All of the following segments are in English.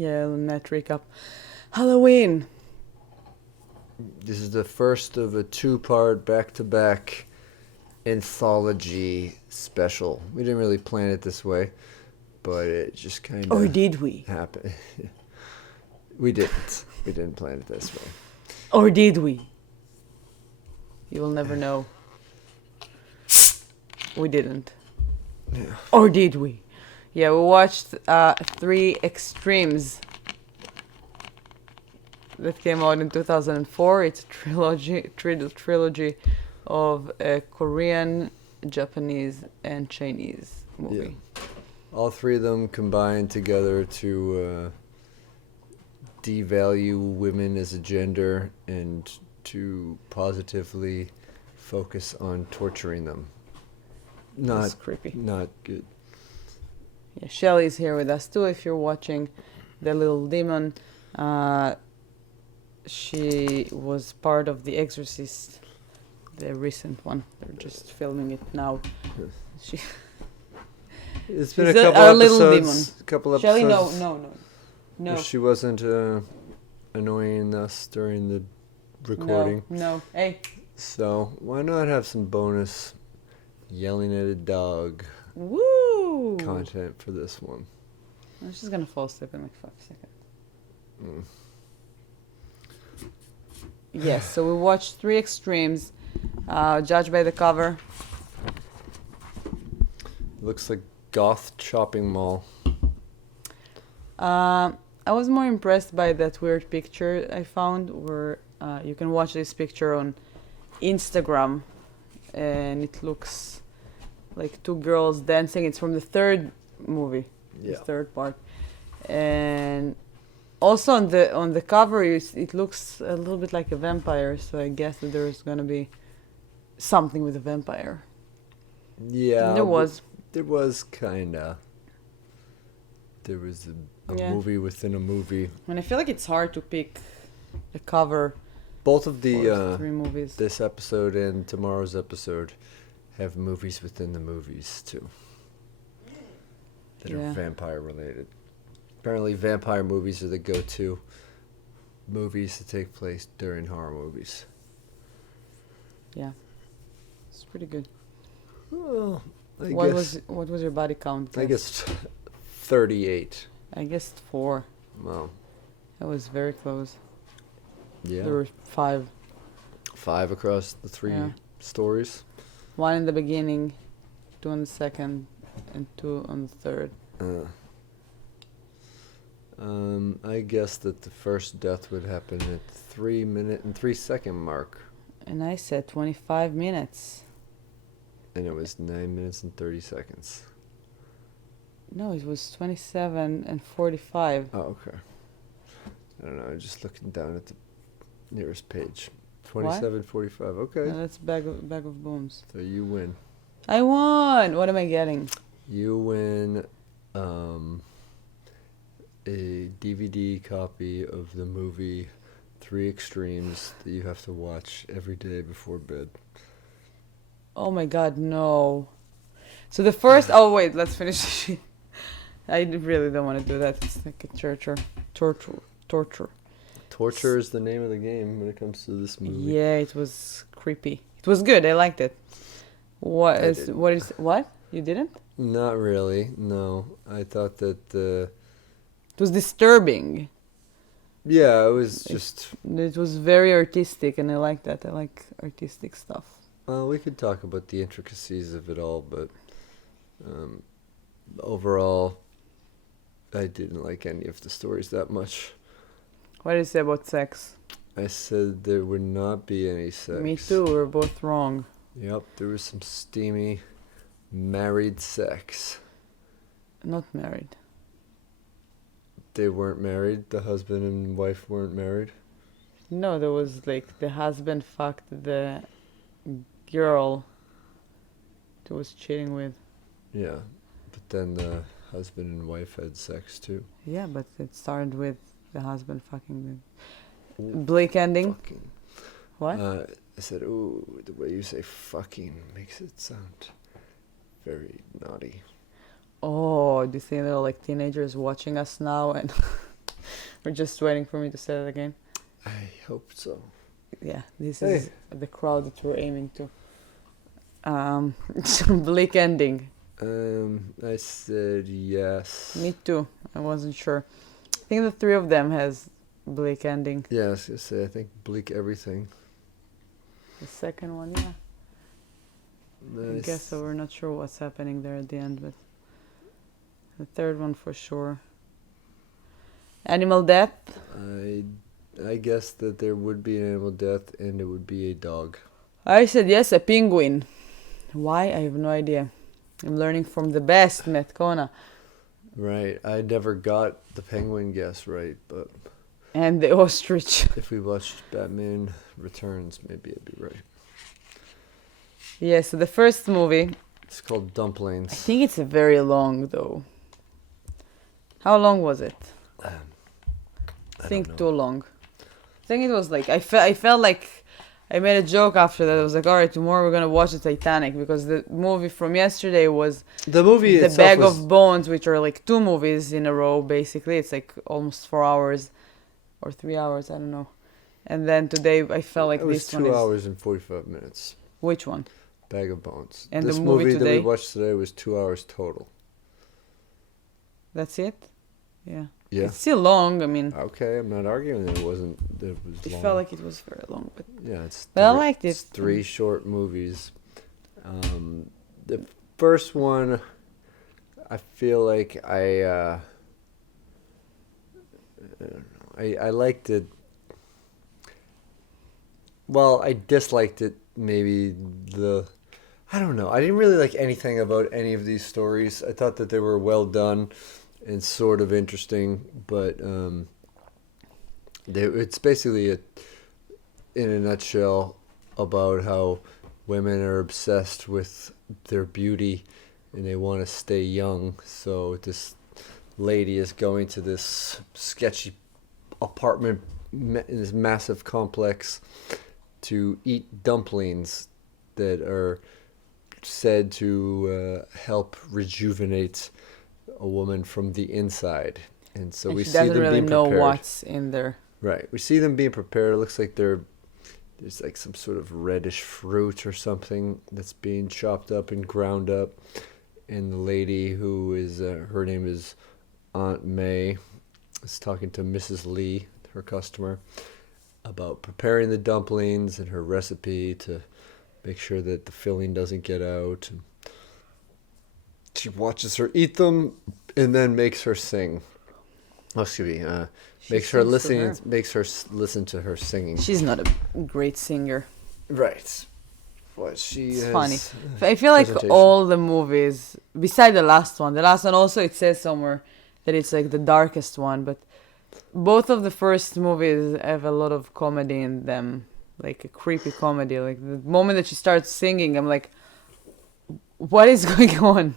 Yael and Matt recap. Halloween. This is the first of a two-part back-to-back anthology special. We didn't really plan it this way, but it just kind of... Or did we? Happened. We didn't. We didn't plan it this way. Or did we? You will never know. We didn't. Yeah. Or did we? Yeah, we watched 3 Extremes that came out in 2004. It's a trilogy of a Korean, Japanese, and Chinese movie. Yeah. All 3 of them combined together to devalue women as a gender and to positively focus on torturing them. That's creepy. Not good. Yeah, Shelly's here with us too. If you're watching The Little Demon, she was part of The Exorcist, the recent one. They're just filming it now. It's been a couple episodes. Shelly, no. She wasn't annoying us during the recording. No. Hey. So why not have some bonus yelling at a dog content for this one? I'm just gonna fall asleep in like 5 seconds. Yes, so we watched 3 Extremes. Judged by the cover. Looks like goth shopping mall. I was more impressed by that weird picture I found where you can watch this picture on Instagram and it looks like 2 girls dancing. It's from the 3rd movie, the 3rd part. And also on the cover it looks a little bit like a vampire, so I guess that there's going to be something with a vampire. Yeah. And there was kinda. There was a movie within a movie. And I feel like it's hard to pick the cover. Both of the 3 movies. This episode and tomorrow's episode have movies within the movies too. That are vampire related. Apparently vampire movies are the go-to movies to take place during horror movies. Yeah. It's pretty good. Well, what was your body count? I guess 38. I guess 4. Wow. That was very close. Yeah. There were 5. 5 across the 3 stories. 1 in the beginning, 2 on the 2nd, and 2 on the 3rd. I guess that the first death would happen at 3-minute and 3-second mark. And I said 25 minutes. And it was 9 minutes and 30 seconds. No, it was 27 and 45. Oh, okay. I don't know. I'm just looking down at the nearest page. 27:45. Okay. No, that's bag of bones. So you win. I won. What am I getting? You win a DVD copy of the movie 3 Extremes that you have to watch every day before bed. Oh my God, no. So the first... Oh wait, let's finish the shit. I really don't want to do that. It's like a torture. Torture is the name of the game when it comes to this movie. Yeah, it was creepy. It was good. I liked it. What? You didn't? Not really. No, I thought that it was disturbing. Yeah, it was just. It was very artistic, and I like that. I like artistic stuff. Well, we could talk about the intricacies of it all, but overall, I didn't like any of the stories that much. What did you say about sex? I said there would not be any sex. Me too, we're both wrong. Yep, there was some steamy married sex. Not married. They weren't married? The husband and wife weren't married? No, there was like the husband fucked the girl he was cheating with. Yeah, but then the husband and wife had sex too. Yeah, but it started with the husband fucking the bleak ending. Fucking. What? I said, ooh, the way you say fucking makes it sound very naughty. Oh, do you think they're like teenagers watching us now? And We're just waiting for me to say it again. I hope so. Yeah, this Hey. is the crowd that we're aiming to. Bleak ending. I said yes. Me too. I wasn't sure. I think the three of them has bleak ending. Yeah, I was gonna say I think bleak everything. The second one, yeah. I Nice. guess so. We're not sure what's happening there at the end, but the third one for sure. Animal death. I guess that there would be an animal death and it would be a dog. I said yes, a penguin. Why? I have no idea. I'm learning from the best, Met Kona. Right. I never got the penguin guess right, but And the ostrich. if we watched Batman Returns, maybe it'd be right. Yeah, so the first movie, It's called I Dumplings. think it's very long though. How long was it? I think don't too know. long. I think it was like I felt like I made a joke after that. I was like, all right, tomorrow we're gonna watch the Titanic because the movie from yesterday was The movie The itself Bag was, of Bones, which are like two movies in a row. Basically, it's like almost 4 hours or 3 hours. I don't know. And then today I felt like it was this one 2 is hours and 45 minutes. which one? Bag of Bones. And this the movie movie that we today? watched today was 2 hours total. That's it. Yeah. Yeah. It's still long. I mean, Okay, I'm not arguing that it wasn't. That it was it long. felt like it was very long, but Yeah, it's. But I three- liked it. It's 3 short movies. The first one, I feel like I don't know. I liked it. Well, I disliked it. Maybe I don't know. I didn't really like anything about any of these stories. I thought that they were well done and sort of interesting, but it's basically in a nutshell about how women are obsessed with their beauty and they want to stay young. So this lady is going to this sketchy apartment in this massive complex to eat dumplings that are said to help rejuvenate a woman from the inside. And so and we she see doesn't them really being know prepared. what's in there. Right. We see them being prepared. It looks like there's like some sort of reddish fruit or something that's being chopped up and ground up. And the lady who is, her name is Aunt May, is talking to Mrs. Lee, her customer, about preparing the dumplings and her recipe to make sure that the filling doesn't get out. And she watches her eat them and then makes her sing. Oh, excuse me. She Makes her sings to listen. her. Makes her listen to her singing. She's not a great singer. Right. What she It's has. funny. I feel like presentation. all the movies, beside the last one also it says somewhere that it's like the darkest one, but both of the first movies have a lot of comedy in them, like a creepy comedy. Like the moment that she starts singing, I'm like, what is going on?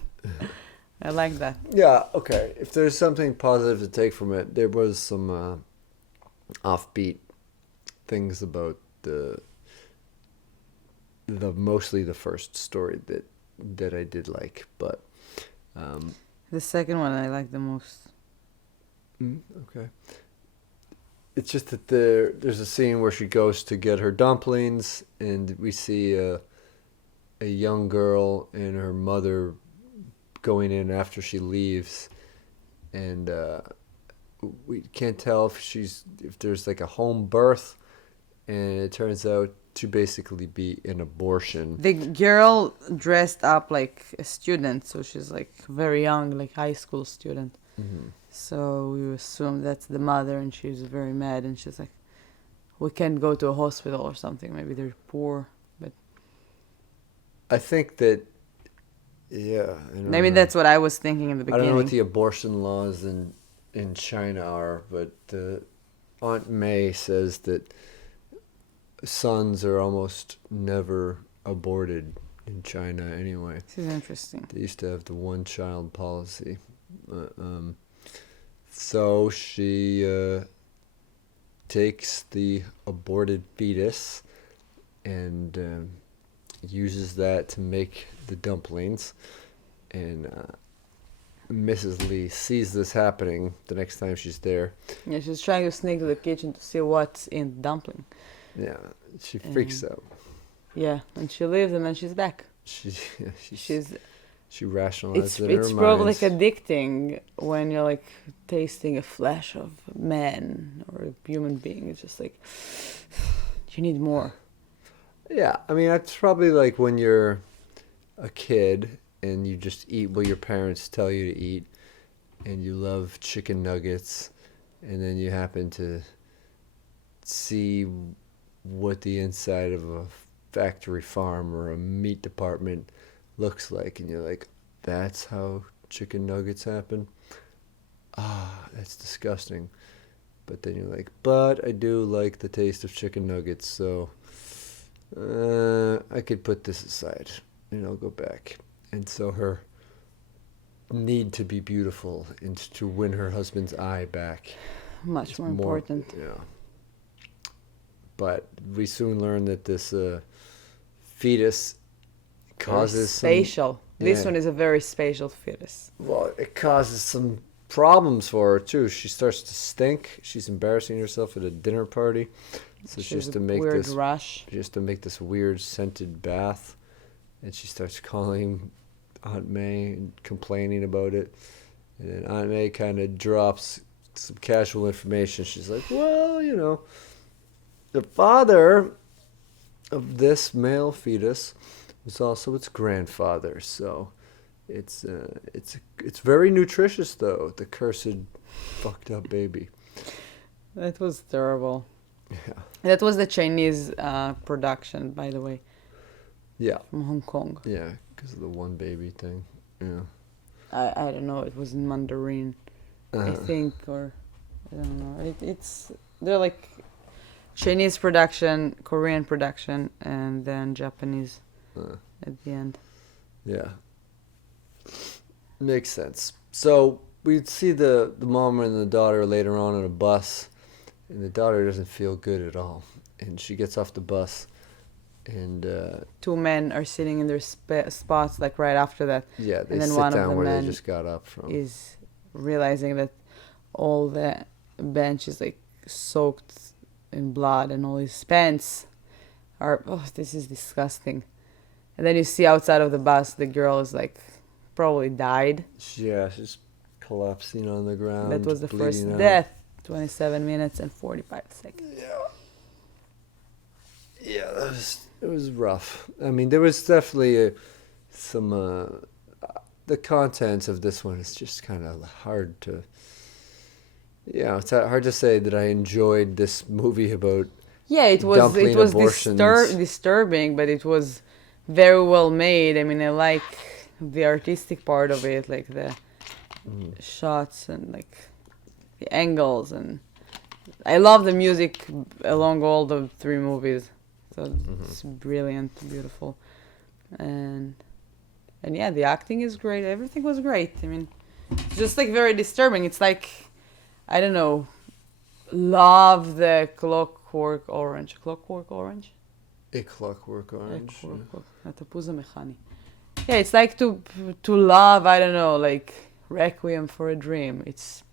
I like that. Yeah. Okay. If there's something positive to take from it, there was some offbeat things about the mostly the first story that I did like, but The second one I like the most. okay. It's just that there's a scene where she goes to get her dumplings, and we see a young girl and her mother going in after she leaves, and we can't tell if there's like a home birth, and it turns out to basically be an abortion. The girl dressed up like a student, so she's like very young, like high school student. Mm-hmm. So we assume that's the mother, and she's very mad, and she's like, "We can't go to a hospital or something. Maybe they're poor." But I think that, yeah. I don't maybe know. that's what I was thinking in the I beginning. don't know what the abortion laws in China are, but Aunt May says that sons are almost never aborted in China anyway. This is interesting. They used to have the one-child policy. So she takes the aborted fetus and uses that to make the dumplings. And Mrs. Lee sees this happening the next time she's there. Yeah, she's trying to sneak to the kitchen to see what's in the dumpling. Yeah, she freaks out. Yeah, and she leaves and then she's back. She She's she rationalizes it in it's her probably mind. like addicting when you're like tasting a flesh of a man or a human being. It's just like you need more. Yeah, I mean that's probably like when you're a kid and you just eat what your parents tell you to eat, and you love chicken nuggets, and then you happen to see what the inside of a factory farm or a meat department looks like, and you're like, that's how chicken nuggets happen? Ah, that's disgusting. But then you're like, but I do like the taste of chicken nuggets, so I could put this aside and I'll go back. And so her need to be beautiful and to win her husband's eye back Much is more important. Yeah. But we soon learn that this fetus causes spatial. This yeah. one is a very spatial fetus. Well, it causes some problems for her too. She starts to stink. She's embarrassing herself at a dinner party. So she has to make weird this rush. She has to make this weird scented bath, and she starts calling Aunt May and complaining about it. And then Aunt May kind of drops some casual information. She's like, "Well, you know, the father of this male fetus was also its grandfather, so it's very nutritious though. The cursed, fucked up baby." That was terrible. Yeah. That was the Chinese production, by the way, Yeah. from Hong Kong. Yeah, because of the one baby thing. Yeah. I don't know. It was in Mandarin, I think, or I don't know. They're like Chinese production, Korean production, and then Japanese at the end. Yeah. Makes sense. So we see the mom and the daughter later on a bus, and the daughter doesn't feel good at all. And she gets off the bus, and Two men are sitting in their spots, like right after that. yeah, they And then sit one of down the where they men just got up from. Is realizing that all the bench is like soaked in blood and all his pants are, oh, this is disgusting. And then you see outside of the bus, the girl is like probably died. Yeah, she's collapsing on the ground. That was the first bleeding out. death. 27 minutes and 45 seconds. Yeah, it was rough. I mean, there was definitely some the contents of this one is just kind of hard to. Yeah, it's hard to say that I enjoyed this movie about. Yeah, it was dumpling abortions. disturbing, but it was very well made. I mean, I like the artistic part of it, like the shots and like the angles, and I love the music along all the three movies. So it's brilliant, beautiful, and yeah, the acting is great. Everything was great. I mean, it's just like very disturbing. It's like, I don't know, love the Clockwork Orange. Clockwork Orange? A Clockwork Orange. התפוז המכני. Yeah, it's like to love, I don't know, like Requiem for a Dream. It's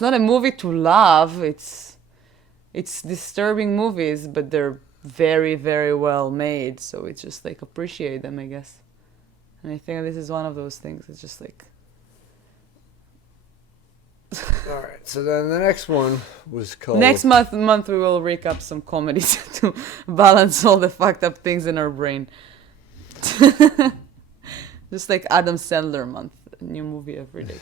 not a movie to love. It's disturbing movies, but they're very, very well made. So it's just like appreciate them, I guess. And I think this is one of those things. It's just like. All right. So then the next one was called. Next month we will recap some comedies to balance all the fucked up things in our brain. Just like Adam Sandler month, a new movie every day.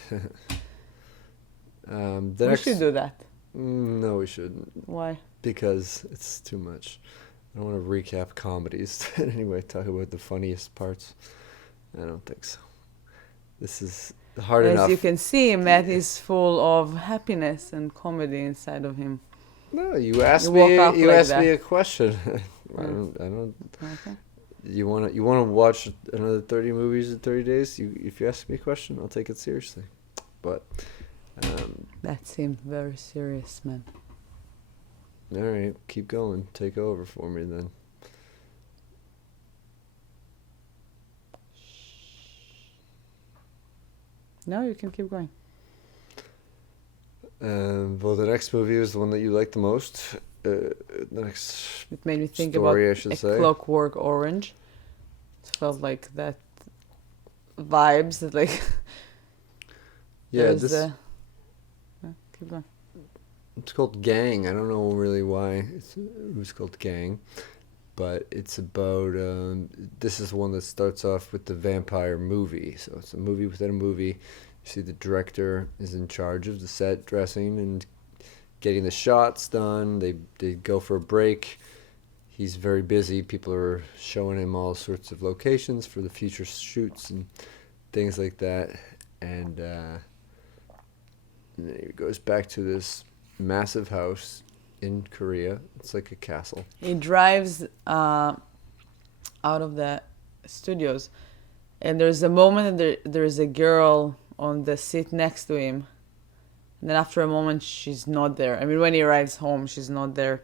We should do that. No, we shouldn't. Why? Because it's too much. I don't want to recap comedies. Anyway, talk about the funniest parts. I don't think so. This is hard enough. As you can see, Matt is full of happiness and comedy inside of him. No, you asked You me. woke up You like asked that. me a question. I don't. Okay. You wanna watch another 30 movies in 30 days? If you ask me a question, I'll take it seriously. But That seemed very serious, man. all right, keep going. Take over for me then. No, you can keep going. Well, the next movie is the one that you like the most. The next It made me think story, I about should A say. Clockwork Orange. It felt like that vibes that like Yeah, there's this a keep going. it's called Gang. I don't know really why it was called Gang, but it's about. This is one that starts off with the vampire movie. So it's a movie within a movie. You see the director is in charge of the set dressing and getting the shots done. They go for a break. He's very busy. People are showing him all sorts of locations for the future shoots and things like that. And then he goes back to this massive house in Korea. It's like a castle. He drives out of the studios, and there's a moment that there's a girl on the seat next to him. And then after a moment, she's not there. I mean, when he arrives home, she's not there.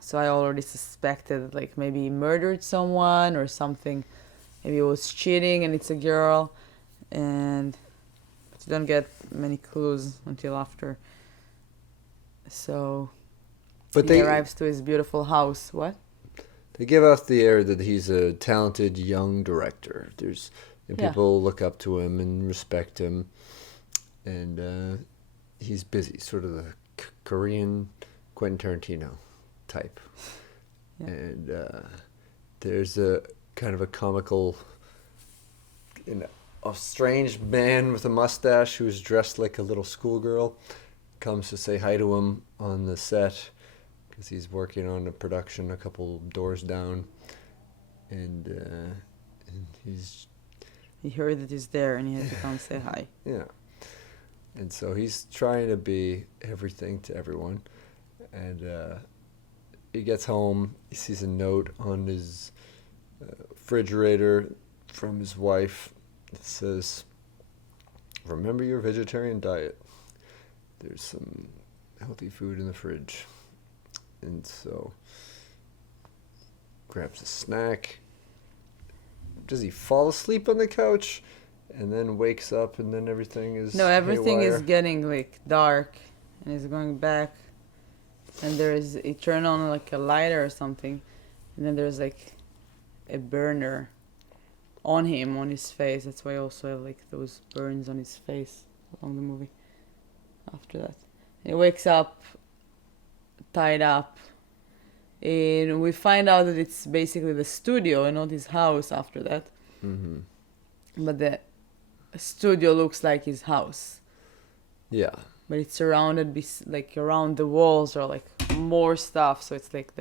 So I already suspected, like, maybe he murdered someone or something. Maybe he was cheating and it's a girl. But you don't get many clues until after. So But he arrives to his beautiful house. What? they give off the air that he's a talented young director. And Yeah. people look up to him and respect him. And he's busy, sort of the Korean Quentin Tarantino type. Yeah. And there's a kind of a comical, a strange man with a mustache who's dressed like a little schoolgirl comes to say hi to him on the set because he's working on a production a couple doors down, and He heard that he's there and he had to come say hi. yeah, and so he's trying to be everything to everyone, and he gets home, he sees a note on his refrigerator from his wife. It says, "Remember your vegetarian diet. There's some healthy food in the fridge." And so grabs a snack. Does he fall asleep on the couch and then wakes up and then everything is No, everything haywire? is getting like dark and he's going back. And he turned on like a lighter or something. And then there's like a burner on him, on his face. That's why I also have like those burns on his face along the movie after that. He wakes up tied up. And we find out that it's basically the studio and not his house after that. Mm-hmm. But the studio looks like his house. Yeah. But it's surrounded like around the walls or like more stuff, so it's like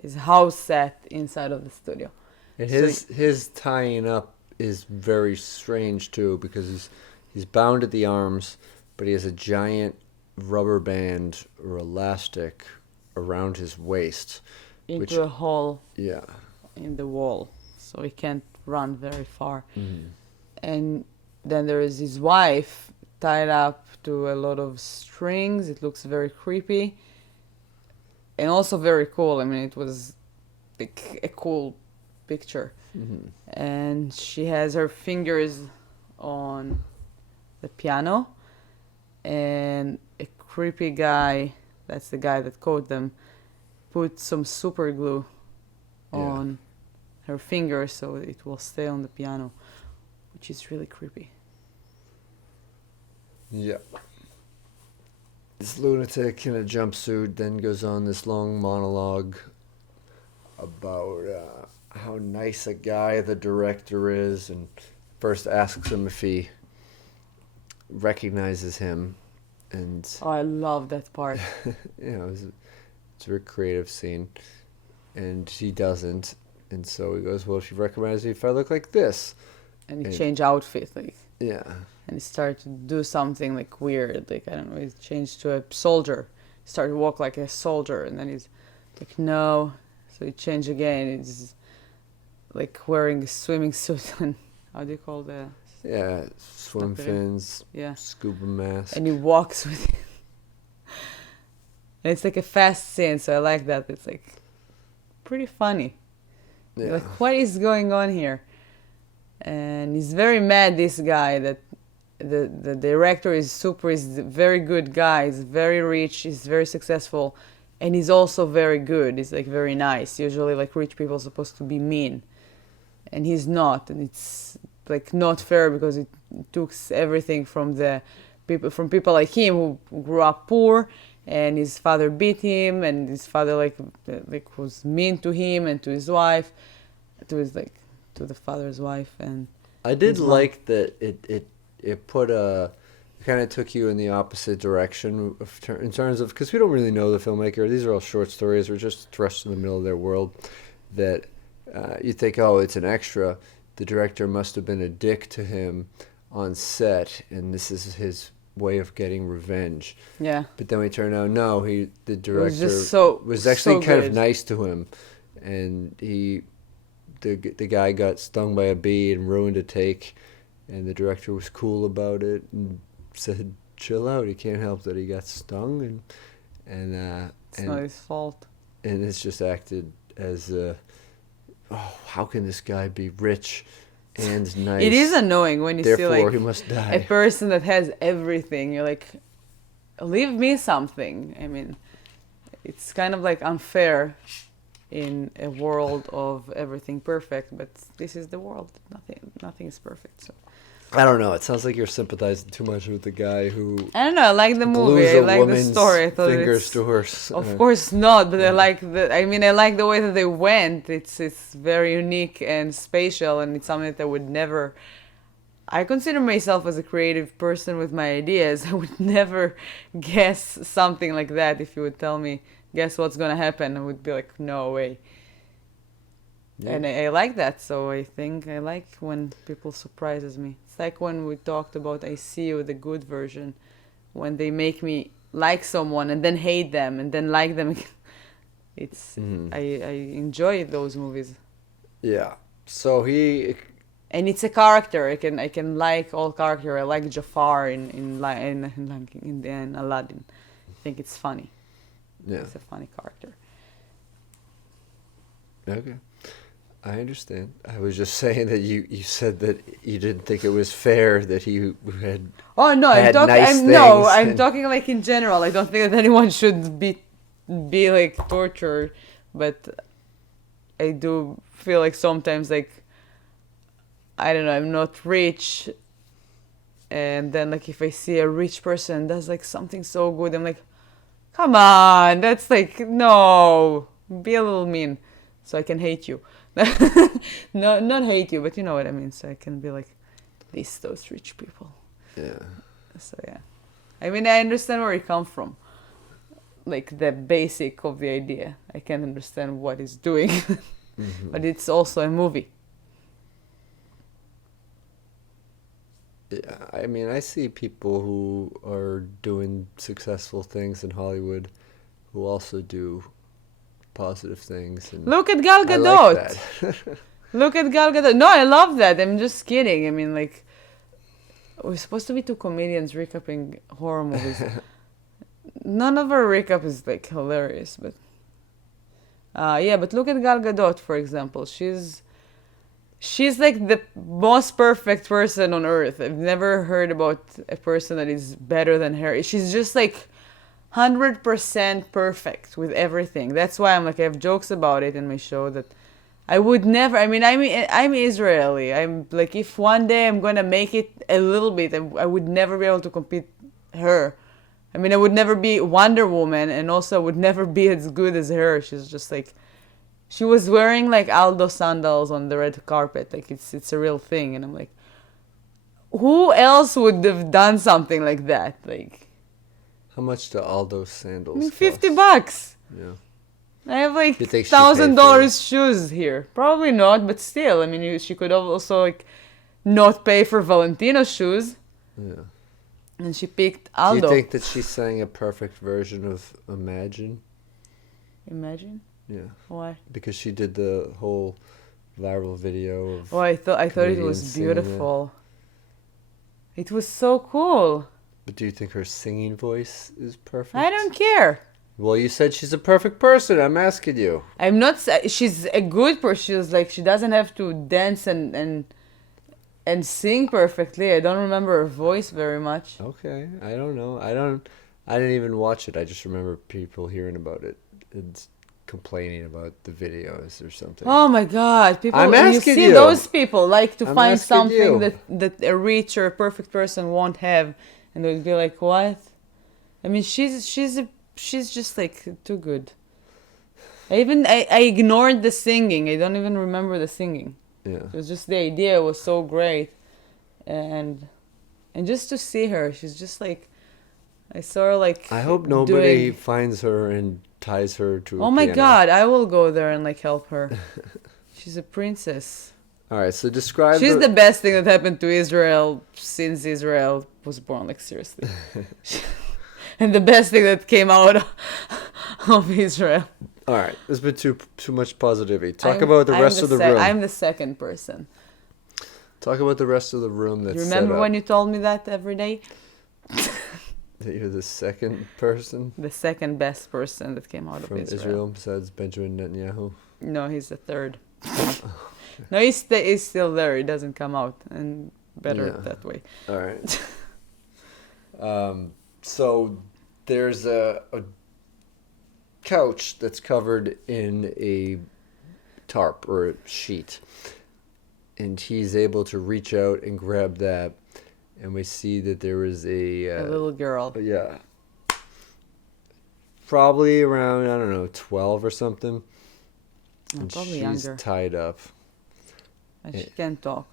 his house set inside of the studio. And So his tying up is very strange too, because he's bound at the arms, but he has a giant rubber band or elastic around his waist. into a hole Yeah. in the wall, so he can't run very far. Mm. And then there is his wife tied up to a lot of strings. It looks very creepy and also very cool. I mean, it was like a cool picture. Mm-hmm. And she has her fingers on the piano, and a creepy guy, that's the guy that caught them, put some super glue on her fingers so it will stay on the piano, which is really creepy. Yeah. This lunatic in a jumpsuit then goes on this long monologue about how nice a guy the director is, and first asks him if he recognizes him, and Oh, I love that part. it's a very creative scene, and he doesn't, and so he goes, "Well, if you recognize me, if I look like this," And he changed outfit, like, yeah, and he started to do something like weird, like, I don't know, he changed to a soldier. He started to walk like a soldier, and then he's like, no. So he changed again. He's like wearing a swimming suit and how do you call the yeah, swim Okay. fins, yeah. scuba mask, And he walks with it. And it's like a fast scene, so I like that. It's like pretty funny. yeah. Like, what is going on here? and he's very mad. This guy that the director is a very good guy. He's very rich. He's very successful, and he's also very good. He's like very nice. Usually, like rich people are supposed to be mean, and he's not, and it's like not fair because it took everything from the people like him who grew up poor, and his father beat him, and his father like was mean to him and to his wife, to the father's wife. And I did his mom. like that it put a it kind of took you in the opposite direction in terms of, because we don't really know the filmmaker. These are all short stories. We're just thrust in the middle of their world. That you think, oh, it's an extra. The director must have been a dick to him on set, and this is his way of getting revenge. Yeah. But then we turn out, no, the director was so actually kind of good. nice to him, and the guy got stung by a bee and ruined a take, and the director was cool about it and said, chill out, he can't help that he got stung, It's not his fault. and it's just acted as how can this guy be rich and nice? It is annoying when you see Therefore, like he must a die. person that has everything. You're like, leave me something. I mean, it's kind of like unfair in a world of everything perfect, but this is the world. Nothing is perfect. So I don't know. It sounds like you're sympathizing too much with the guy who I don't know. I like the movie. glues I a like the woman's story. I thought fingers it's, to hers. of course not, but yeah. I like I like the way that they went. It's very unique and spatial, and it's something that I would never. I consider myself as a creative person with my ideas. I would never guess something like that. If you would tell me, guess what's gonna happen, I would be like, no way. Yeah. And I like that, so I think I like when people surprises me. It's like when we talked about I See You, the good version, when they make me like someone and then hate them and then like them again. It's I enjoy those movies, Yeah. So and it's a character. I can like all character. I like Jafar in Aladdin. I think it's funny. yeah. It's a funny character. Okay. I understand. I was just saying that you said that you didn't think it was fair that he had. Oh no, had nice I'm things. talking like in general. I don't think that anyone should be like tortured, but I do feel like sometimes like I don't know, I'm not rich, and then like if I see a rich person does like something so good, I'm like, come on, that's like no, be a little mean, so I can hate you. No, not hate you, but you know what I mean. So I can be like, those rich people. Yeah. So yeah, I mean I understand where you come from, like the basic of the idea. I can understand what he's doing, but it's also a movie. Yeah, I mean, I see people who are doing successful things in Hollywood who also do positive things. And Look at Gal I Gadot. like that. Look at Gal Gadot. No, I love that. I'm just kidding. I mean, like, we're supposed to be two comedians recapping horror movies. None of our recap is like hilarious, but yeah. But look at Gal Gadot, for example. She's like the most perfect person on earth. I've never heard about a person that is better than her. She's just like 100% perfect with everything. That's why I'm like, I have jokes about it in my show that I would never. I mean, I'm Israeli. I'm like, if one day I'm gonna make it a little bit, I would never be able to compete her. I mean, I would never be Wonder Woman, and also I would never be as good as her. She's just like, she was wearing like Aldo sandals on the red carpet. Like it's a real thing, and I'm like, who else would have done something like that? Like, How much do all those sandals I mean, cost? $50. Yeah. I have like You think she paid for $1,000 shoes here. Probably not, but still, I mean, she could have also like not pay for Valentino's shoes, Yeah. and she picked Do Aldo. you think that she sang a perfect version of Imagine? Imagine Yeah. why? Because she did the whole viral video of. Oh, I thought it comedians was singing it. beautiful. It was so cool. But do you think her singing voice is perfect? I don't care. Well, you said she's a perfect person. I'm asking you. I'm not. She's a good person. She's like she doesn't have to dance and and sing perfectly. I don't remember her voice very much. Okay, I don't know. I didn't even watch it. I just remember people hearing about it and complaining about the videos or something. Oh my God! People, I'm you asking see, you. those people like to I'm find asking something you. that a rich or a perfect person won't have, and they'd be like, "What?" I mean, she's just like too good. I ignored the singing. I don't even remember the singing. Yeah. It was just the idea was so great, and just to see her, she's just like I saw her like I hope nobody doing. finds her and ties her to a Oh my piano. God! I will go there and like help her. She's a princess. All right, so describe She's the best thing that happened to Israel since Israel was born. Like seriously, and the best thing that came out of Israel. All right, there's been too much positivity. Talk about the rest of the room. I'm the second person. Talk about the rest of the room that's You set remember up. when you told me that every day? That you're the second person The second best person that came out from of Israel besides Benjamin Netanyahu. No, he's the third. No, he's still there. He doesn't come out, and better Yeah. that way. All right. So there's a couch that's covered in a tarp or a sheet, and he's able to reach out and grab that, and we see that there is A little girl. yeah, probably around, I don't know, 12 or something, and Probably she's younger. tied up. And she can't talk.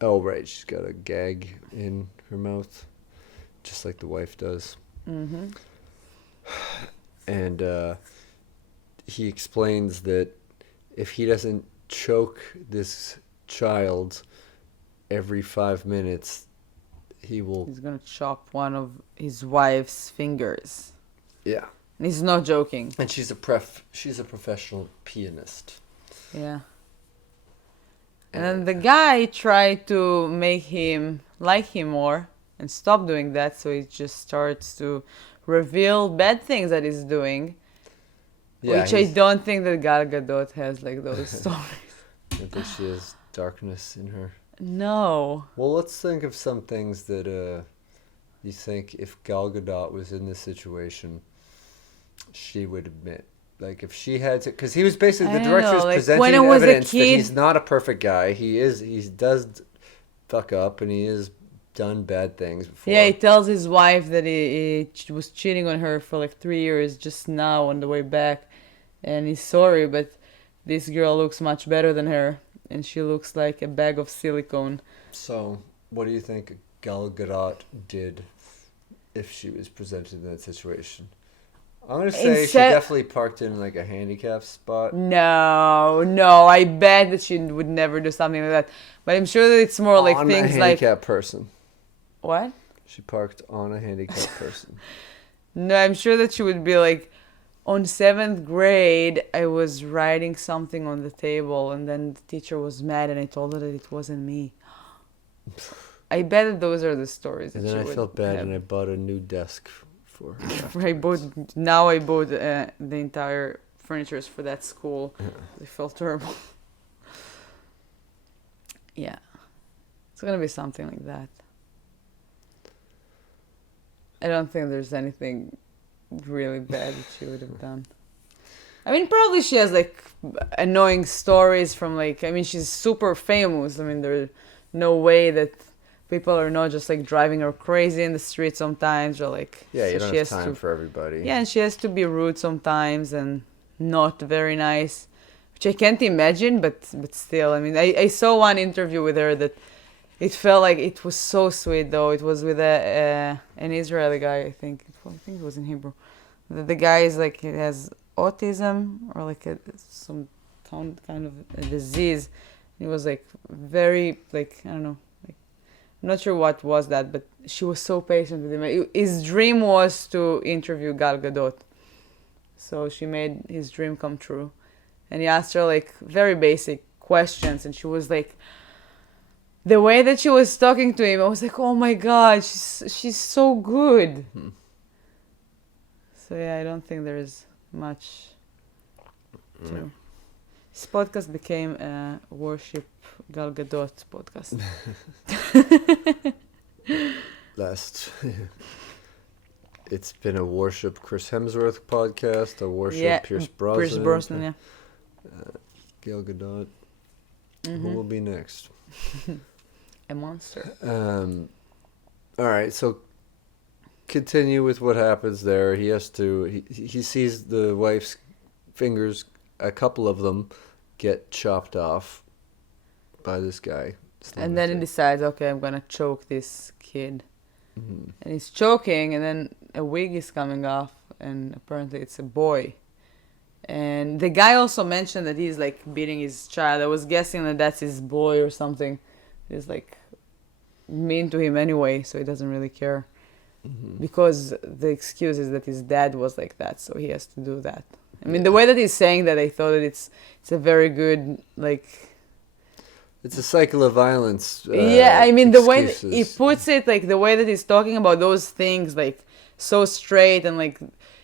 Oh, right, she's got a gag in her mouth, just like the wife does. Mm-hmm. And he explains that if he doesn't choke this child every 5 minutes, he will. He's gonna chop one of his wife's fingers. Yeah. And he's not joking. And she's a professional pianist. Yeah. And then the guy tried to make him like him more and stop doing that, so he just starts to reveal bad things that he's doing. Yeah, Which I don't think that Gal Gadot has like those stories. I think she has darkness in her. No. Well, let's think of some things that you think if Gal Gadot was in this situation, she would admit. Like if she had to, because he was basically the I don't director know, is like, presenting when I was a evidence that kid- he's not a perfect guy. He does fuck up and he has done bad things before. Yeah, he tells his wife that he was cheating on her for like 3 years just now on the way back. And he's sorry, but this girl looks much better than her. And she looks like a bag of silicone. So, what do you think Gal Gadot did if she was presented in that situation? I'm gonna say she definitely parked in like a handicap spot. No, I bet that she would never do something like that. But I'm sure that it's more like On things a like... handicapped person. What? She parked on a handicapped person. No, I'm sure that she would be like, on 7th grade, I was writing something on the table, and then the teacher was mad, and I told her that it wasn't me. I bet that those are the stories that And she then I would felt bad have. and I bought a new desk for her. I bought the entire furnitures for that school. I felt terrible. Yeah. It's gonna be something like that. I don't think there's anything really bad that she would have done. I mean, probably she has like annoying stories from like, I mean, she's super famous. I mean, there's no way that people are not just like driving her crazy in the street sometimes, or like, Yeah, you so don't she have has time to, for everybody. yeah, and she has to be rude sometimes and not very nice, which I can't imagine, but still, I mean, I saw one interview with her that it felt like it was so sweet though. It was with an Israeli guy, I think it was in Hebrew. The guy is like, he has autism or like some kind of a disease. He was like very like, I don't know, like, I'm not sure what was that, but she was so patient with him. His dream was to interview Gal Gadot, so she made his dream come true. And he asked her like very basic questions, and she was like, the way that she was talking to him, I was like, oh my God, she's so good. So yeah, I don't think there's much to This podcast became a worship Gal Gadot podcast. Last, it's been a worship Chris Hemsworth podcast, a worship Yeah, Pierce Pierce Brosnan, Brosnan, yeah. Gal Gadot. Who Mhm. will be next? A monster. All right, so continue with what happens there. He has to. He sees the wife's fingers, a couple of them, get chopped off by this guy. And then he decides, okay, I'm gonna choke this kid. Mhm. And he's choking, and then a wig is coming off, and apparently it's a boy. And the guy also mentioned that he's like beating his child. I was guessing that that's his boy or something. He's like mean to him anyway, so he doesn't really care. Mhm. Because the excuse is that his dad was like that, so he has to do that. I mean, the way that he's saying that, I thought that it's a very good, like... It's a cycle of violence. Yeah, I mean, the way that he excuses. puts it, like, the way that he's talking about those things, like, so straight and, like,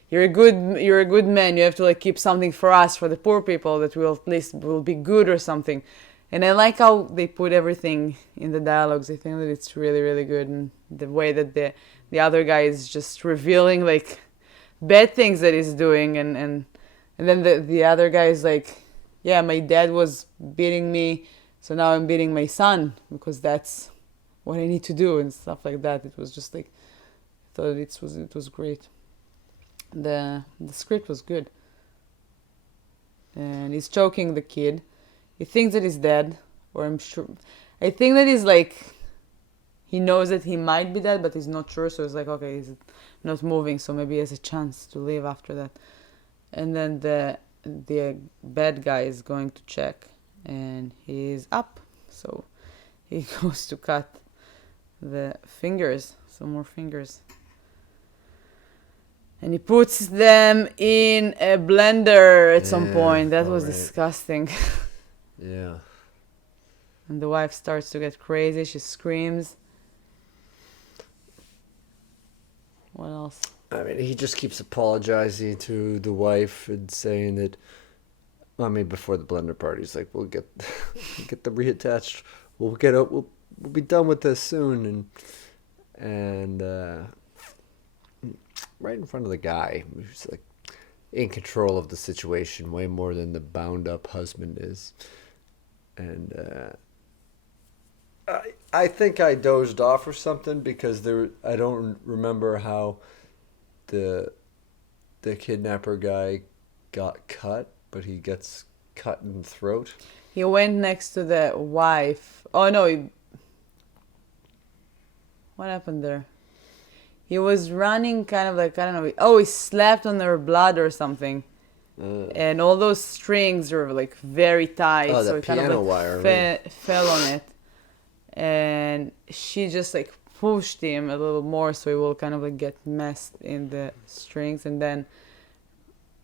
you're a good man, you have to, like, keep something for us, for the poor people, that will at least will be good or something. And I like how they put everything in the dialogues. I think that it's really, really good. And the way that the other guy is just revealing, like, bad things that he's doing. And then the other guy is like, yeah, my dad was beating me, so now I'm beating my son because that's what I need to do and stuff like that. It was just like, I thought it was great. The script was good. And he's choking the kid. He thinks that he's dead, or I'm sure. I think that he's like, he knows that he might be dead, but he's not sure. So he's like, okay, he's not moving, so maybe he has a chance to live after that. And then the bad guy is going to check, and he's up. So he goes to cut the fingers, some more fingers. And he puts them in a blender at some point. That was disgusting. Yeah. And the wife starts to get crazy. She screams. What else? I mean, he just keeps apologizing to the wife and saying that. I mean, before the blender party, he's like, "We'll get them reattached. We'll get out. We'll be done with this soon." And right in front of the guy, who's like in control of the situation way more than the bound up husband is. And I think I dozed off or something because I don't remember how the kidnapper guy got cut, but he gets cut in the throat. He went next to the wife. Oh no! What happened there? He was running, kind of like, I don't know. Oh, he slapped on her blood or something. And all those strings were like very tight, Oh, so the it kind of piano like wire, fell on it. And she just like pushed him a little more, so he will kind of like get messed in the strings. And then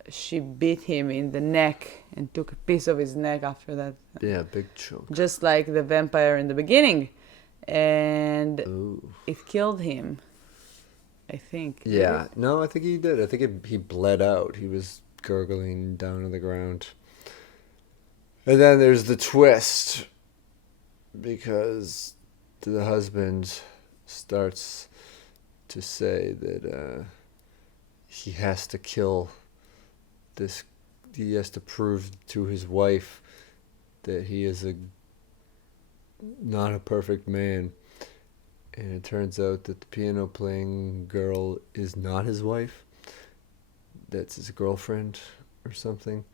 she beat him in the neck and took a piece of his neck after that. Yeah, big chunk. Just like the vampire in the beginning. And Ooh. it killed him, I think. Yeah, no, I think he did. I think he bled out. He was gurgling down on the ground. And then there's the twist, because the husband starts to say that he has to kill this. He has to prove to his wife that he is not a perfect man. And it turns out that the piano playing girl is not his wife. That's his girlfriend or something.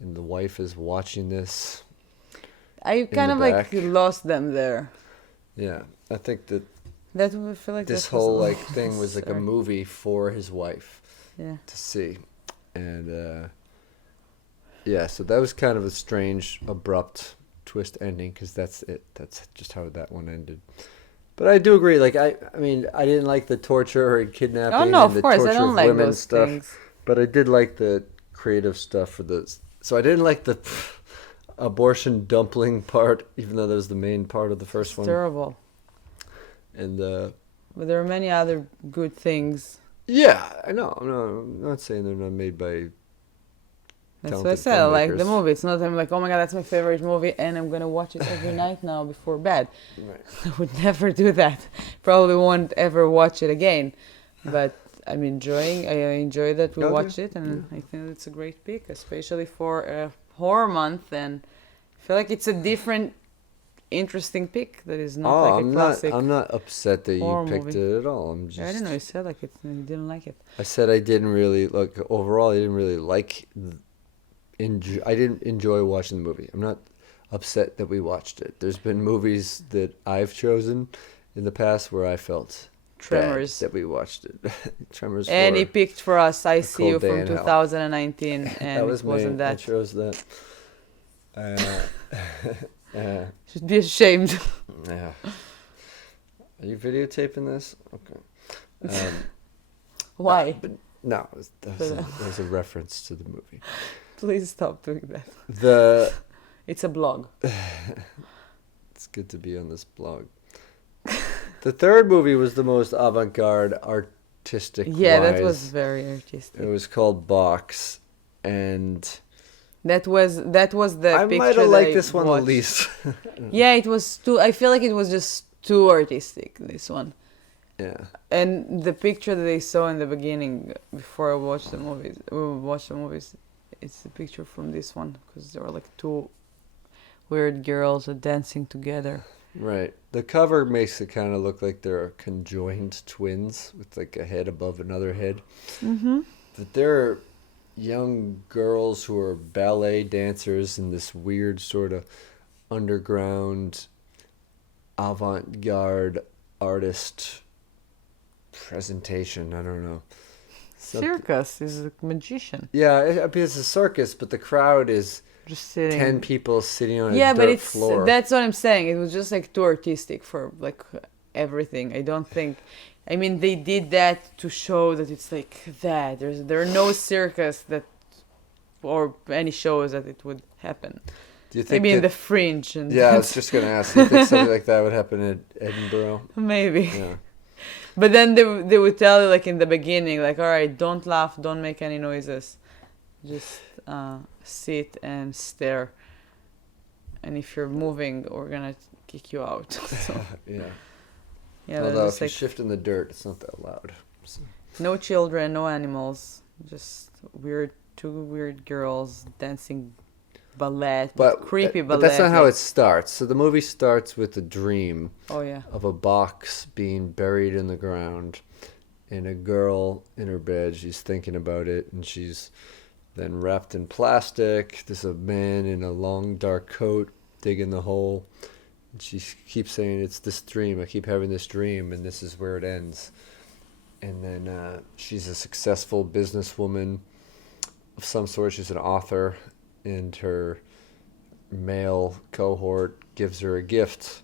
And the wife is watching this. I kind of like lost them there. Yeah, I think that I feel like this whole like thing was like a movie for his wife to see. And yeah, so that was kind of a strange, abrupt twist ending, because that's it. That's just how that one ended. But I do agree. Like I mean, I didn't like the torture and kidnapping. Oh no, and of course torture I don't of like women those stuff. things. But I did like the creative stuff for this. So I didn't like the abortion dumpling part, even though that was the main part of the first one. Terrible. And but there are many other good things. yeah, I know. I'm not saying they're not made by That's what I talented said. I like the filmmakers. movie. It's not I'm like, oh my god, that's my favorite movie, and I'm gonna watch it every night now before bed. Right. I would never do that. Probably won't ever watch it again. But I'm enjoying. I enjoy that we Okay. watched it, and I think it's a great pick, especially for a horror month. And I feel like it's a different, interesting pick that is not Oh, like a classic. I'm not upset that you horror picked movie. it at all. I'm I didn't know just. you said like it. You didn't like it. I said I didn't really look overall. I didn't really like. I didn't enjoy watching the movie. I'm not upset that we watched it. There's been movies that I've chosen in the past where I felt Tremors. bad that we watched it. Tremors. And he 4. picked for us I See You Cold Day from in Hell. 2019, and That was it wasn't me. I that. chose that. Should be ashamed. Yeah. Are you videotaping this? Okay. Why? But no, that was a reference to the movie. Please stop doing that. The It's a blog. It's good to be on this blog. The third movie was the most avant-garde artistic. Yeah, that wise. was very artistic. It was called Box, and That was the I picture might have that liked I this one watched. the least. Yeah, it was too. I feel like it was just too artistic. This one, Yeah. and the picture that they saw in the beginning before I watched the movies. We watched the movies. It's the picture from this one because there were like two weird girls dancing together. Right. The cover makes it kind of look like they're conjoined twins with like a head above another head. Mm-hmm. But they're young girls who are ballet dancers in this weird sort of underground avant-garde artist presentation. I don't know. Circus is a magician. Yeah, it's a circus, but the crowd is Just sitting. 10 people sitting on a Yeah, dirt but it's floor. that's what I'm saying. It was just like too artistic for like everything. I don't think. I mean, they did that to show that it's like that. There are no circus that or any shows that it would happen. Do you think Maybe in that- the Fringe and Yeah, I was just going to ask. Do you think something like that would happen in Edinburgh? maybe. Yeah. But then they would tell you like in the beginning, like, all right, don't laugh, don't make any noises, just sit and stare. And if you're moving, we're gonna kick you out. So Yeah. yeah, Although there's if you like shift in the dirt, it's not that loud. So. no children, no animals, just two weird girls dancing ballet, creepy ballet. But that's not how like- it starts. So the movie starts with a dream Oh yeah. of a box being buried in the ground and a girl in her bed. She's thinking about it, and she's then wrapped in plastic. There's a man in a long dark coat digging the hole. And she keeps saying, it's this dream. I keep having this dream, and this is where it ends. And then she's a successful businesswoman of some sort. She's an author, and her male cohort gives her a gift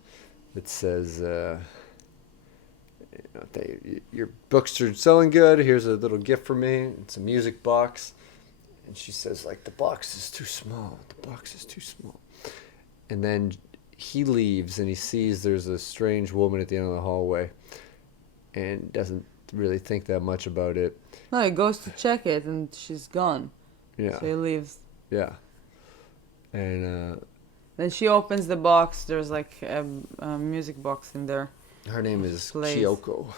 that says, your books are selling good. Here's a little gift for me. It's a music box. And she says, like, the box is too small. The box is too small. And then he leaves, and he sees there's a strange woman at the end of the hallway and doesn't really think that much about it. No, he goes to check it, and she's gone. Yeah. So he leaves. Yeah. And Then she opens the box. There's like a music box in there. her name is Plays. Kyoko.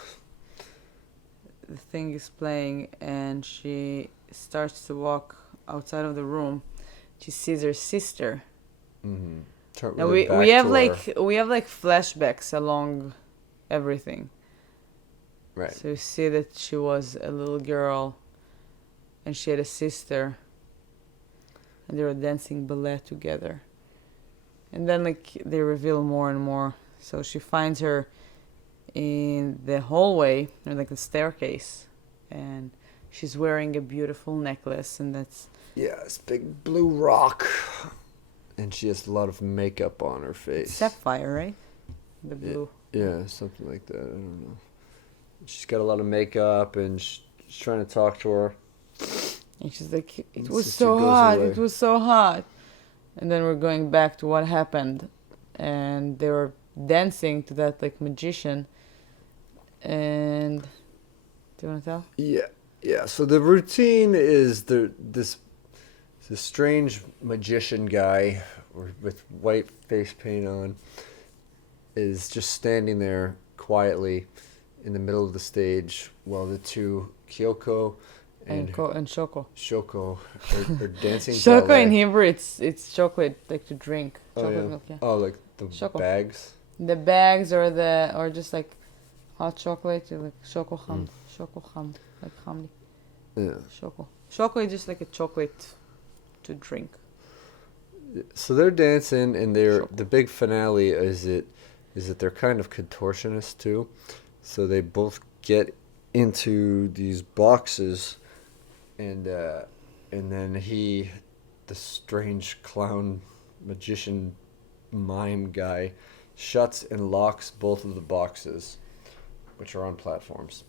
The thing is playing, and she starts to walk outside of the room. She sees her sister. Mm-hmm. And we have like flashbacks along everything. Right. So you see that she was a little girl, and she had a sister, and they were dancing ballet together. And then like they reveal more and more. So she finds her in the hallway, or like the staircase, and she's wearing a beautiful necklace, and that's Yeah, this big blue rock. And she has a lot of makeup on her face. sapphire, right? The blue. Yeah, something like that. I don't know. She's got a lot of makeup, and she's trying to talk to her. And she's like, it And was sister so goes hot, away. it was so hot. And then we're going back to what happened. And they were dancing to that like magician. And do you want to tell? Yeah. So the routine is this This strange magician guy with white face paint on is just standing there quietly in the middle of the stage while the two Kyoko and And Shoko. Shoko are dancing Shoko ballet. in Hebrew, it's chocolate, like to drink. Oh, Chocolate yeah. milk, yeah. Oh, like the Shoko. bags? The bags or just like hot chocolate, like Shoko Ham. Shoko Ham. Like Hamli. Yeah. Shoko. Shoko is just like a chocolate to drink. So they're dancing, and Shoko. the big finale is that they're kind of contortionists too. So they both get into these boxes, and then the strange clown magician mime guy, shuts and locks both of the boxes, which are on platforms.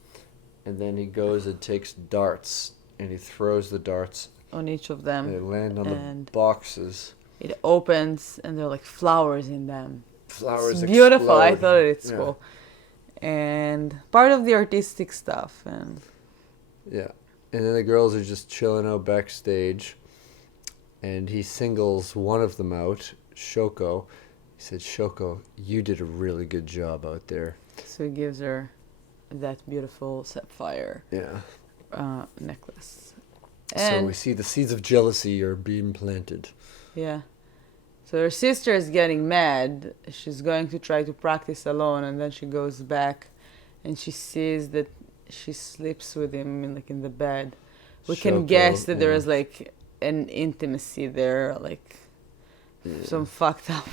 And then he goes and takes darts, and he throws the darts, On each of and them. they land on And the boxes. it opens and there are like flowers in them. Flowers It's beautiful. I explode. thought it's Yeah. cool. And part of the artistic stuff. And Yeah. And then the girls are just chilling out backstage, and he singles one of them out, Shoko. He said, "Shoko, you did a really good job out there." so he gives her that beautiful sapphire Yeah. necklace. So And we see the seeds of jealousy are being planted. yeah. So her sister is getting mad. She's going to try to practice alone, and then she goes back, and she sees that she sleeps with him in the bed. We can Shoko, guess that there yeah. is like an intimacy there, like some fucked up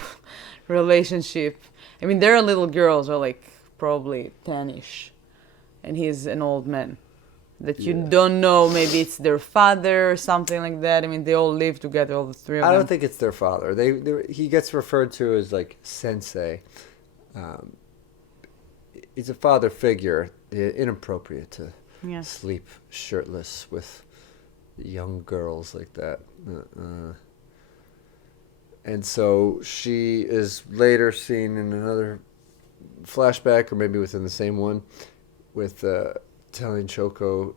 relationship. I mean, they're little girls, or like probably 10-ish, and he's an old man that you Yeah. don't know. Maybe it's their father or something like that. I mean, they all live together, all the three of I them. don't think it's their father. He gets referred to as like sensei. He's a father figure. Inappropriate to Yes. sleep shirtless with young girls like that. And so she is later seen in another flashback, or maybe within the same one, with telling Choco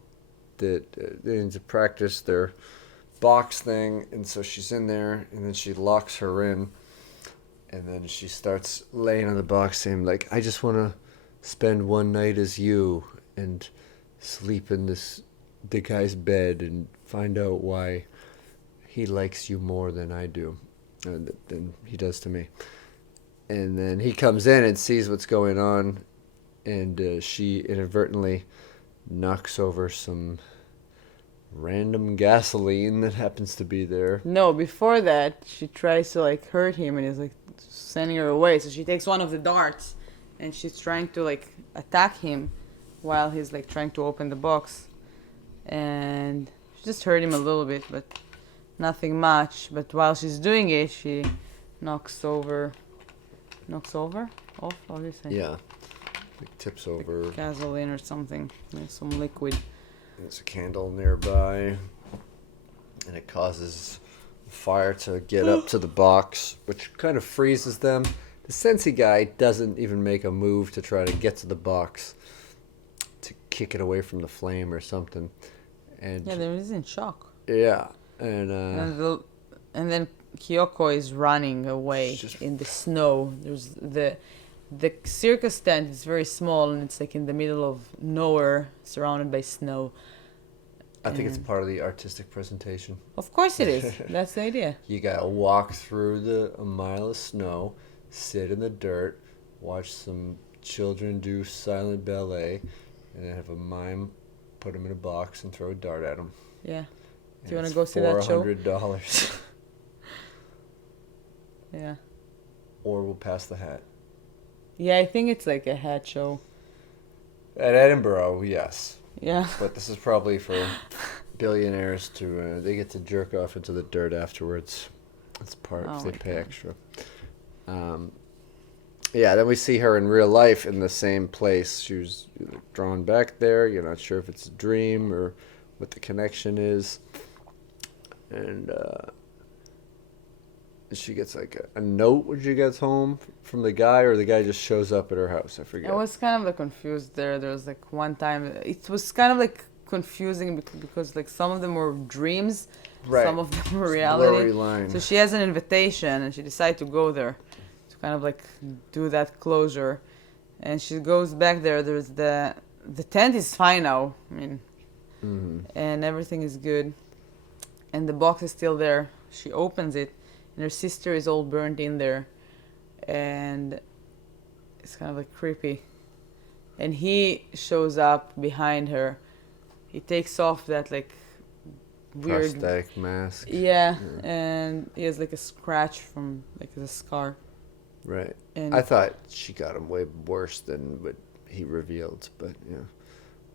that they need to practice their box thing, and so she's in there, and then she locks her in, and then she starts laying on the box saying, like, "I just want to spend one night as you and sleep in the guy's bed and find out why he likes you more than I do, than he does to me." And then he comes in and sees what's going on, and she inadvertently knocks over some random gasoline that happens to be there. No, before that, she tries to like hurt him, and he's like sending her away. So she takes one of the darts, and she's trying to like attack him while he's like trying to open the box, and she just hurt him a little bit, but nothing much. But while she's doing it, she knocks over off. How do you say? Yeah. Like tips over. Gasoline or something, like some liquid. There's a candle nearby, and it causes fire to get up to the box, which kind of freezes them. The Sensei guy doesn't even make a move to try to get to the box to kick it away from the flame or something. And Yeah, they're just in shock. yeah, and And then Kyoko is running away Just- in the snow. There's the circus tent is very small, and it's like in the middle of nowhere, surrounded by snow. I think it's And- part of the artistic presentation. Of course it is. That's the idea. You gotta walk through a mile of snow, sit in the dirt, watch some children do silent ballet, and then have a mime put them in a box and throw a dart at them. Yeah. Do you want to go see that show? $400. Yeah. Or we'll pass the hat. Yeah, I think it's like a hat show. At Edinburgh, yes. Yeah. But this is probably for billionaires to, they get to jerk off into the dirt afterwards. That's part, Oh they my pay God. extra. Yeah, then we see her in real life in the same place. She was drawn back there. You're not sure if it's a dream or what the connection is. And she gets like a note when she gets home from the guy, or the guy just shows up at her house. I forget. I was kind of like confused there. There was like one time, it was kind of like confusing because like some of them were dreams, Right. some of them were Blurry reality. line. So she has an invitation and she decided to go there to kind of like do that closure. And she goes back there. There's the tent is fine now. I mean, and everything is good. And the box is still there. She opens it, and her sister is all burnt in there, and it's kind of like creepy. And he shows up behind her. He takes off that like weird prosthetic mask. yeah, and he has like a scratch from like a scar. Right. And I thought she got him way worse than what he revealed, but yeah,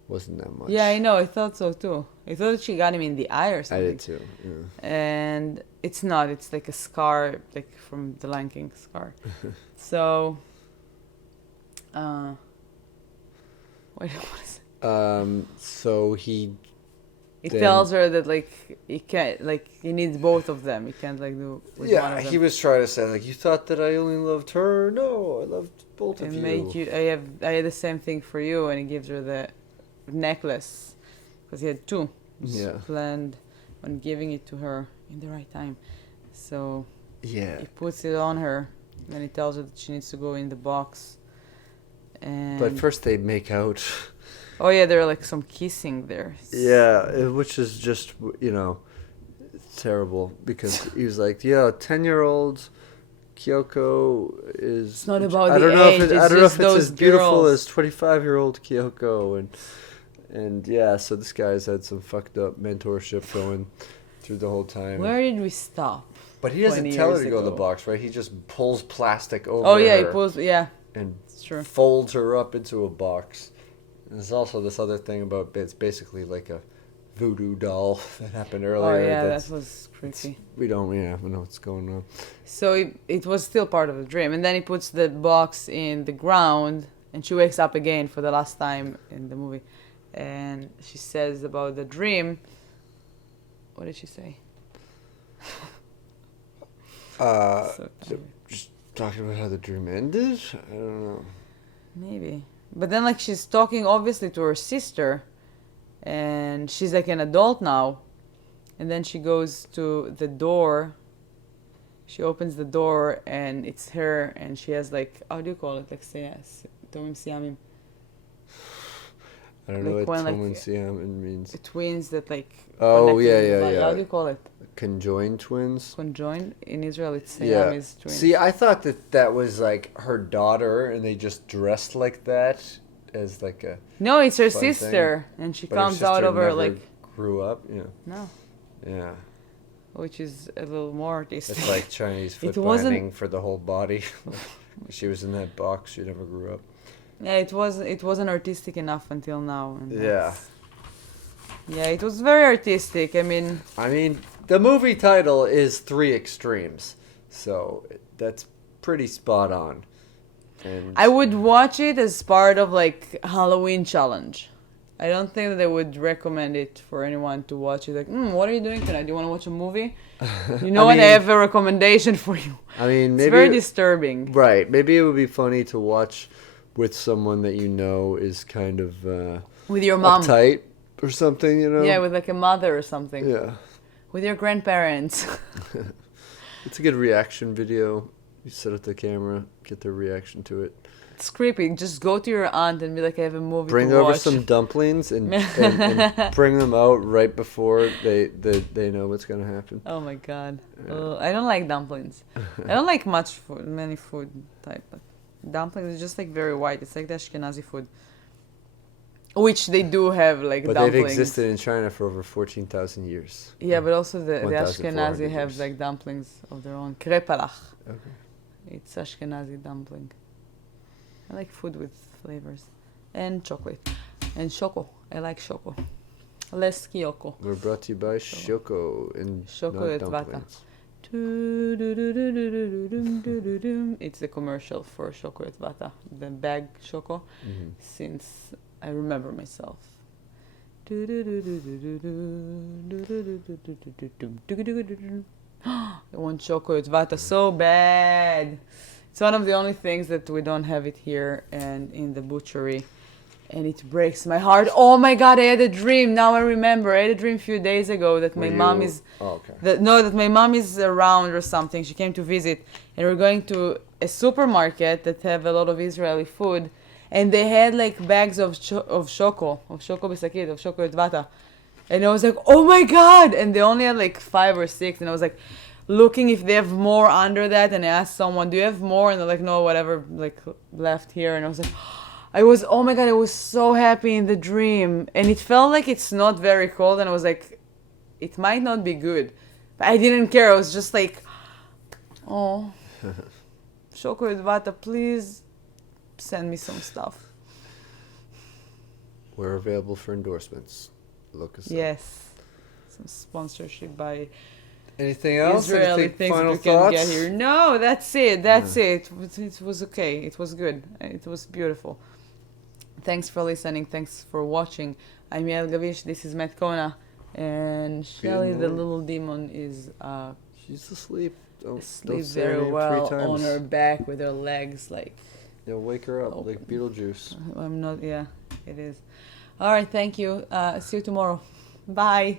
wasn't that much. yeah, I know. I thought so too. I thought she got him in the eye or I something. did too. Yeah. And it's not. It's like a scar, like from the Lion King scar. So, what is it? So he He then- tells her that like he can't, like he needs both of them. He can't like do with one yeah, of them. he was trying to say like, you thought that I only loved her. No, I loved both of It you. made you. I had the same thing for you, and he gives her the necklace because he had two. Yeah. Planned on giving it to her in the right time. So Yeah. he puts it on her, and he tells her that she needs to go in the box. And But first they make out. oh yeah, there are like some kissing there. Yeah, which is just, terrible because he was like, yeah, 10-year-old Kyoko is. It's not about I the don't know age, if it's I don't know just if it's those as beautiful girls. as 25-year-old Kyoko, and yeah, so this guy's had some fucked up mentorship going through the whole time. Where did we stop? But he doesn't 20 tell her years to go in the ago? box, right? He just pulls plastic over Oh yeah, he her pulls. Yeah, and it's true. folds her up into a box. And there's also this other thing about it's basically like a voodoo doll that happened earlier. Oh yeah, that's- that was creepy. we don't know what's going on. So it was still part of the dream, and then he puts the box in the ground, and she wakes up again for the last time in the movie, and she says about the dream. What did she say? So tired. Just talking about how the dream ended. I don't know. Maybe. But then like she's talking obviously to her sister, and she's like an adult now, and then she goes to the door. She opens the door and it's her, and she has like, how do you call it, like Tomim Siamim, I don't know Like what when, like, Tom and Siam means. twins that like Oh, connect yeah, in the yeah, body. yeah. How do you call it? Conjoined twins. Conjoined? In Israel it's Yeah. Siamese twins. See, I thought that was like her daughter, and they just dressed like that as like a. No, it's her Fun thing. sister, and she But her comes out sister of her never like grew up. Yeah. no, Yeah. which is a little more artistic. It's like Chinese foot It wasn't- binding for the whole body. She was in that box. She never grew up. Yeah, it wasn't artistic enough until now. And Yeah. that's- Yeah, it was very artistic. I mean, I mean, the movie title is Three Extremes, so that's pretty spot on. And I would watch it as part of like Halloween challenge. I don't think that I would recommend it for anyone to watch it. Like, what are you doing tonight? Do you want to watch a movie? You know I what? I mean- have a recommendation for you. I mean, It's maybe very disturbing. right. Maybe it would be funny to watch with someone that you know is kind of With your mom. uptight or something. You know. Yeah, with like a mother or something. Yeah. With your grandparents. It's a good reaction video. You set up the camera, get their reaction to it. It's creepy. Just go to your aunt and be like, I have a movie Bring to over watch. some dumplings and bring them out right before they know what's gonna happen. Oh my god. I don't like dumplings. I don't like many food type. But dumplings is just like very white. It's like the Ashkenazi food. Which they do have like But dumplings. they've existed in China for over 14,000 years. Yeah, but also the 1,400 Ashkenazi have years. like dumplings of their own. Krepalach. Okay. It's Ashkenazi dumpling. I like food with flavors. And chocolate. And choco. I like choco. Less kyoko. We're brought to you by Shoko and Shoko not et vata. dumplings. It's the commercial for Shoko et Vata, the bag Shoko, Mhm. since I remember myself. I want Shoko et Vata so bad. It's one of the only things that we don't have it here and in the butchery. and it breaks my heart. Oh my God, I had a dream. Now I remember. I had a dream a few days ago that my mom is... Oh, okay. that my mom is around or something. She came to visit, and we're going to a supermarket that have a lot of Israeli food, and they had like bags of shoko bisakit, of shoko vata. And I was like, oh my God! And they only had like 5 or 6, and I was like, looking if they have more under that, and I asked someone, do you have more? And they're like, no, whatever, like left here. And I was like, oh my God, I was so happy in the dream. And it felt like it's not very cold, and I was like, it might not be good. But I didn't care. I was just like, oh, Shoko Vata, please send me some stuff. We're available for endorsements. Look us up. Yes. Some sponsorship by Anything else? Israeli Anything things final that you can thoughts? get here. No, that's it. That's it. It was okay. It was good. It was beautiful. Thanks for listening. Thanks for watching. I'm Yael Gavish. This is Kona. And Shelly, the little demon, is She's asleep. Don't asleep say her very name well 3 times. on her back with her legs like... You'll wake her up like Beetlejuice. I'm not... Yeah, it is. All right, thank you. See you tomorrow. Bye.